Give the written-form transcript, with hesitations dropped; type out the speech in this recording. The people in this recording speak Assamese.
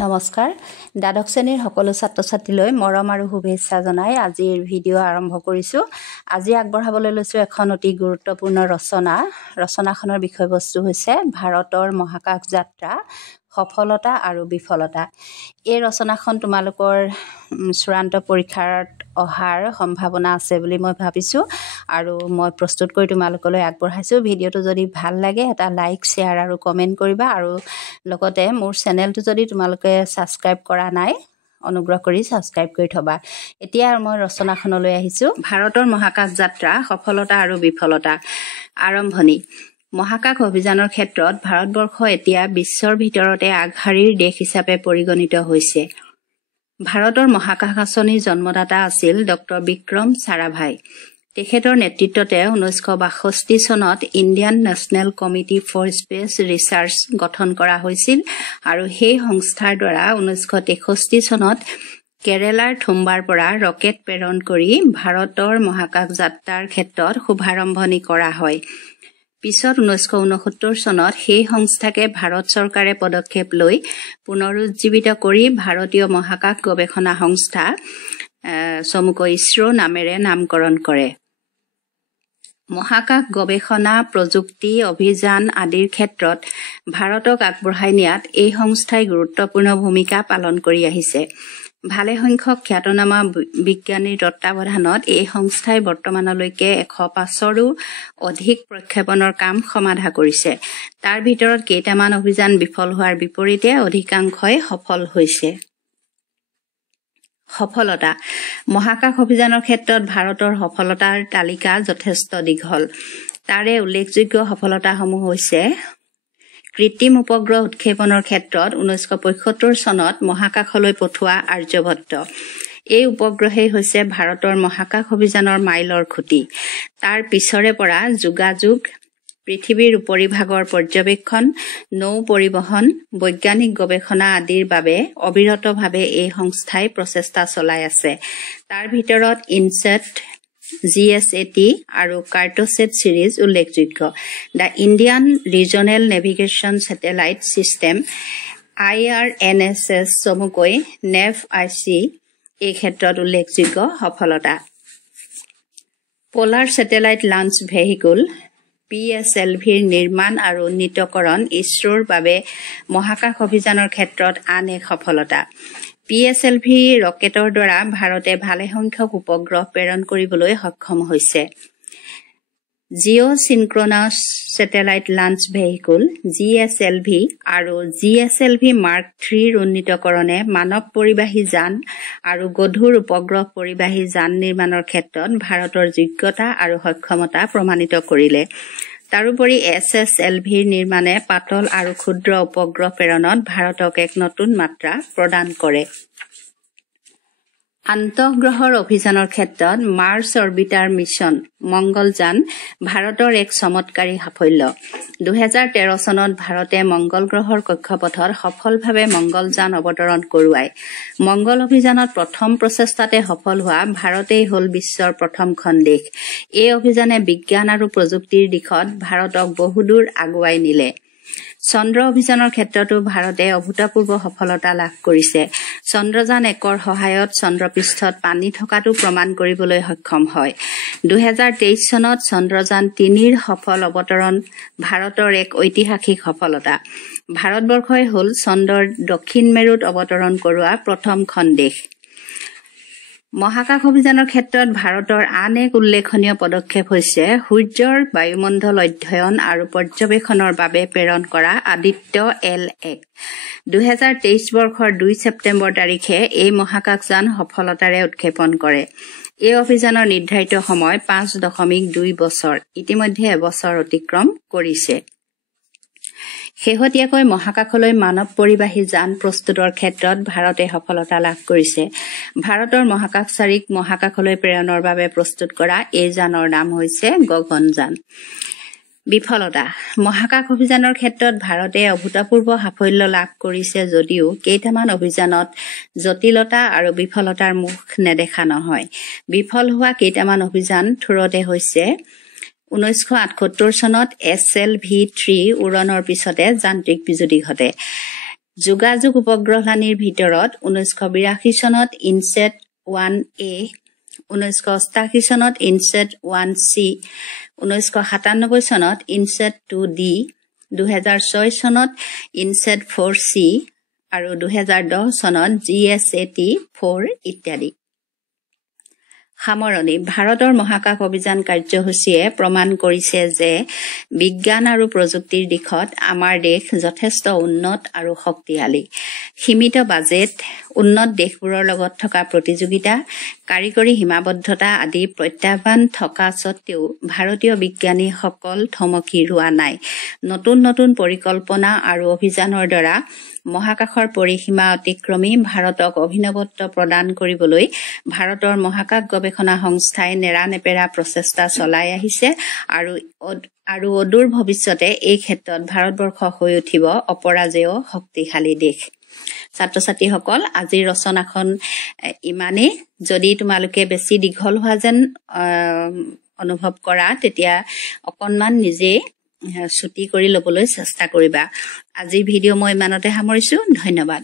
নমস্কাৰ দ্বাদশ শ্ৰেণীৰ সকলো ছাত্ৰ-ছাত্ৰীলৈ মৰম আৰু শুভেচ্ছা জনাই আজিৰ ভিডিঅ' আৰম্ভ কৰিছোঁ। আজি আগবঢ়াবলৈ লৈছোঁ এখন অতি গুৰুত্বপূৰ্ণ ৰচনাখনৰ বিষয়বস্তু হৈছে ভাৰতৰ মহাকাশ যাত্ৰা সফলতা আৰু বিফলতা। এই ৰচনাখন তোমালোকৰ চূড়ান্ত পৰীক্ষাত অহাৰ সম্ভাৱনা আছে বুলি মই ভাবিছোঁ আৰু মই প্ৰস্তুত কৰি তোমালোকলৈ আগবঢ়াইছোঁ। ভিডিঅ'টো যদি ভাল লাগে এটা লাইক শ্বেয়াৰ আৰু কমেণ্ট কৰিবা আৰু লগতে মোৰ চেনেলটো যদি তোমালোকে ছাবস্ক্ৰাইব কৰা নাই অনুগ্ৰহ কৰি ছাবস্ক্ৰাইব কৰি থবা। এতিয়া মই ৰচনাখনলৈ আহিছোঁ। ভাৰতৰ মহাকাশ যাত্ৰা সফলতা আৰু বিফলতা। আৰম্ভণি। মহাকাশ অভিযানৰ ক্ষেত্ৰত ভাৰতবৰ্ষ এতিয়া বিশ্বৰ ভিতৰতে আগশাৰীৰ দেশ হিচাপে পৰিগণিত হৈছে। ভাৰতৰ মহাকাশ আঁচনিৰ জন্মদাতা আছিল ডক্টৰ বিক্ৰম চাৰাভাই। তেখেতৰ নেতৃত্বতে 1962 চনত Indian National Committee For Space Research গঠন কৰা হৈছিল আৰু সেই সংস্থাৰ দ্বাৰা 1963 চনত কেৰেলাৰ থুম্বাৰ পৰা ৰকেট প্ৰেৰণ কৰি ভাৰতৰ মহাকাশ যাত্ৰাৰ ক্ষেত্ৰত শুভাৰম্ভণি কৰা হয়। পিছত 1969 চনত সেই সংস্থাকে ভাৰত চৰকাৰে পদক্ষেপ লৈ পুনৰুজ্জীৱিত কৰি ভাৰতীয় মহাকাশ গৱেষণা সংস্থা চমুকৈ ইছৰো নামেৰে নামকৰণ কৰে। মহাকাশ গৱেষণা প্ৰযুক্তি অভিযান আদিৰ ক্ষেত্ৰত ভাৰতক আগবঢ়াই নিয়াত এই সংস্থাই গুৰুত্বপূৰ্ণ ভূমিকা পালন কৰি আহিছে। ভালেসংখ্যক খ্যাতনামা বিজ্ঞানীৰ তত্বাৱধানত এই সংস্থাই বৰ্তমানলৈকে 105ৰো অধিক প্ৰক্ষেপণৰ কাম সমাধা কৰিছে। তাৰ ভিতৰত কেইটামান অভিযান বিফল হোৱাৰ বিপৰীতে অধিকাংশই সফল হৈছে। সফলতা। মহাকাশ অভিযানৰ ক্ষেত্ৰত ভাৰতৰ সফলতাৰ তালিকা যথেষ্ট দীঘল। তাৰে উল্লেখযোগ্য সফলতাসমূহ হৈছে কৃত্ৰিম উপগ্ৰহ উৎক্ষেপণৰ ক্ষেত্ৰত 1975 চনত মহাকাশলৈ পঠোৱা আৰ্যভট্ট। এই উপগ্ৰহেই হৈছে ভাৰতৰ মহাকাশ অভিযানৰ মাইলৰ খুঁটি। তাৰ পিছৰে পৰা যোগাযোগ, পৃথিৱীৰ উপৰিভাগৰ পৰ্যবেক্ষণ, নৌ পৰিবহণ, বৈজ্ঞানিক গৱেষণা আদিৰ বাবে অবিৰতভাৱে এই সংস্থাই প্ৰচেষ্টা চলাই আছে। তাৰ ভিতৰত ইনছেট, GSAT আৰু কাৰ্ট'ছেট ছিৰিজ উল্লেখযোগ্য। The Indian regional navigation satellite system IRNSS চমুকৈ NAV-IC এই ক্ষেত্ৰত উল্লেখযোগ্য সফলতা। পলাৰ ছেটেলাইট লঞ্চ ভেহিকুল PSLVৰ নিৰ্মাণ আৰু উন্নীতকৰণ ইছৰোৰ বাবে মহাকাশ অভিযানৰ ক্ষেত্ৰত আন এক সফলতা। PSLV ৰকেটৰ দ্বাৰা ভাৰতে ভালেসংখ্যক উপগ্ৰহ প্ৰেৰণ কৰিবলৈ সক্ষম হৈছে। Jio' চিনক্ৰনাছ satellite launch vehicle GSLV আৰু GSLV Mark III উন্নীতকৰণে মানৱ পৰিবাহী যান আৰু গধুৰ উপগ্ৰহ পৰিবাহী যান নিৰ্মাণৰ ক্ষেত্ৰত ভাৰতৰ যোগ্যতা আৰু সক্ষমতা প্ৰমাণিত কৰিলে। তাৰোপৰি SSLVৰ নিৰ্মাণে পাতল আৰু ক্ষুদ্ৰ উপগ্ৰহ প্ৰেৰণত ভাৰতক এক নতুন মাত্ৰা প্ৰদান কৰে। আন্তঃগ্ৰহৰ অভিযানৰ ক্ষেত্ৰত মাৰ্চ অৰ্বিটাৰ মিছন মংগলযান ভাৰতৰ এক চমৎকাৰী সাফল্য। 2013 চনত ভাৰতে মংগল গ্ৰহৰ কক্ষপথত সফলভাৱে মংগলযান অৱতৰণ কৰোৱায়। মংগল অভিযানত প্ৰথম প্ৰচেষ্টাতে সফল হোৱা ভাৰতেই হ'ল বিশ্বৰ প্ৰথমখন দেশ। এই অভিযানে বিজ্ঞান আৰু প্ৰযুক্তিৰ দিশত ভাৰতক বহুদূৰ আগুৱাই নিলে। চন্দ্ৰ অভিযানৰ ক্ষেত্ৰতো ভাৰতে অভূতপূৰ্ব সফলতা লাভ কৰিছে। চন্দ্ৰযান 1ৰ সহায়ত চন্দ্ৰপৃষ্ঠত পানী থকাটো প্ৰমাণ কৰিবলৈ সক্ষম হয়। 2023 চনত চন্দ্ৰযান 3ৰ সফল অৱতৰণ ভাৰতৰ এক ঐতিহাসিক সফলতা। ভাৰতবৰ্ষই হ'ল চন্দ্ৰৰ দক্ষিণ মেৰুত অৱতৰণ কৰোৱা প্ৰথমখন দেশ। মহাকাশ অভিযানৰ ক্ষেত্ৰত ভাৰতৰ আন এক উল্লেখনীয় পদক্ষেপ হৈছে সূৰ্যৰ বায়ুমণ্ডল অধ্যয়ন আৰু পৰ্যবেক্ষণৰ বাবে প্ৰেৰণ কৰা আদিত্য L1। 2023 বৰ্ষৰ 2 ছেপ্টেম্বৰ তাৰিখে এই মহাকাশযান সফলতাৰে উৎক্ষেপণ কৰে। এই অভিযানৰ নিৰ্ধাৰিত সময় 5.2 বছৰ। ইতিমধ্যে এবছৰ অতিক্ৰম কৰিছে। শেহতীয়াকৈ মহাকাশলৈ মানৱ পৰিবাহী যান প্ৰস্তুতৰ ক্ষেত্ৰত ভাৰতে সফলতা লাভ কৰিছে। ভাৰতৰ মহাকাশচাৰীক মহাকাশলৈ প্ৰেৰণৰ বাবে প্ৰস্তুত কৰা এই যানৰ নাম হৈছে গগনযান। বিফলতা। মহাকাশ অভিযানৰ ক্ষেত্ৰত ভাৰতে অভূতপূৰ্ব সাফল্য লাভ কৰিছে যদিও কেইটামান অভিযানত জটিলতা আৰু বিফলতাৰ মুখ নেদেখা নহয়। বিফল হোৱা কেইটামান অভিযান থোৰতে হৈছে 1978 চনত SLV-3 উৰণৰ পিছতে যান্ত্ৰিক বিজুতি ঘটে। যোগাযোগ উপগ্ৰহলানিৰ ভিতৰত 1982 চনত ইনছেট 1A, 1988 চনত ইনছেট 1C, 1997 চনত ইনছেট 2D, 2006 চনত ইনছেট 4C আৰু 2010 চনত GSAT-4 ইত্যাদি। সামৰণি। ভাৰতৰ মহাকাশ অভিযান কাৰ্যসূচীয়ে প্ৰমাণ কৰিছে যে বিজ্ঞান আৰু প্ৰযুক্তিৰ দিশত আমাৰ দেশ যথেষ্ট উন্নত আৰু শক্তিশালী। সীমিত বাজেট, উন্নত দেশবোৰৰ লগত থকা প্ৰতিযোগিতা, কাৰিকৰী সীমাবদ্ধতা আদি প্ৰত্যাহ্বান থকা স্বত্বেও ভাৰতীয় বিজ্ঞানীসকল থমকি ৰোৱা নাই। নতুন নতুন পৰিকল্পনা আৰু অভিযানৰ দ্বাৰা মহাকাশৰ পৰিসীমা অতিক্ৰমী ভাৰতক অভিনৱত্ব প্ৰদান কৰিবলৈ ভাৰতৰ মহাকাশ গৱেষণা সংস্থাই নেৰানেপেৰা প্ৰচেষ্টা চলাই আহিছে আৰু অদূৰ ভৱিষ্যতে এই ক্ষেত্ৰত ভাৰতবৰ্ষ হৈ উঠিব অপৰাজেয় শক্তিশালী দেশ। ছাত্ৰ ছাত্ৰীসকল, আজিৰ ৰচনাখন ইমানেই। যদি তোমালোকে বেছি দীঘল হোৱা যেন অনুভৱ কৰা তেতিয়া অকণমান নিজে ছুটি কৰি ল'বলৈ চেষ্টা কৰিবা। আজিৰ ভিডিঅ' মই ইমানতে সামৰিছোঁ। ধন্যবাদ।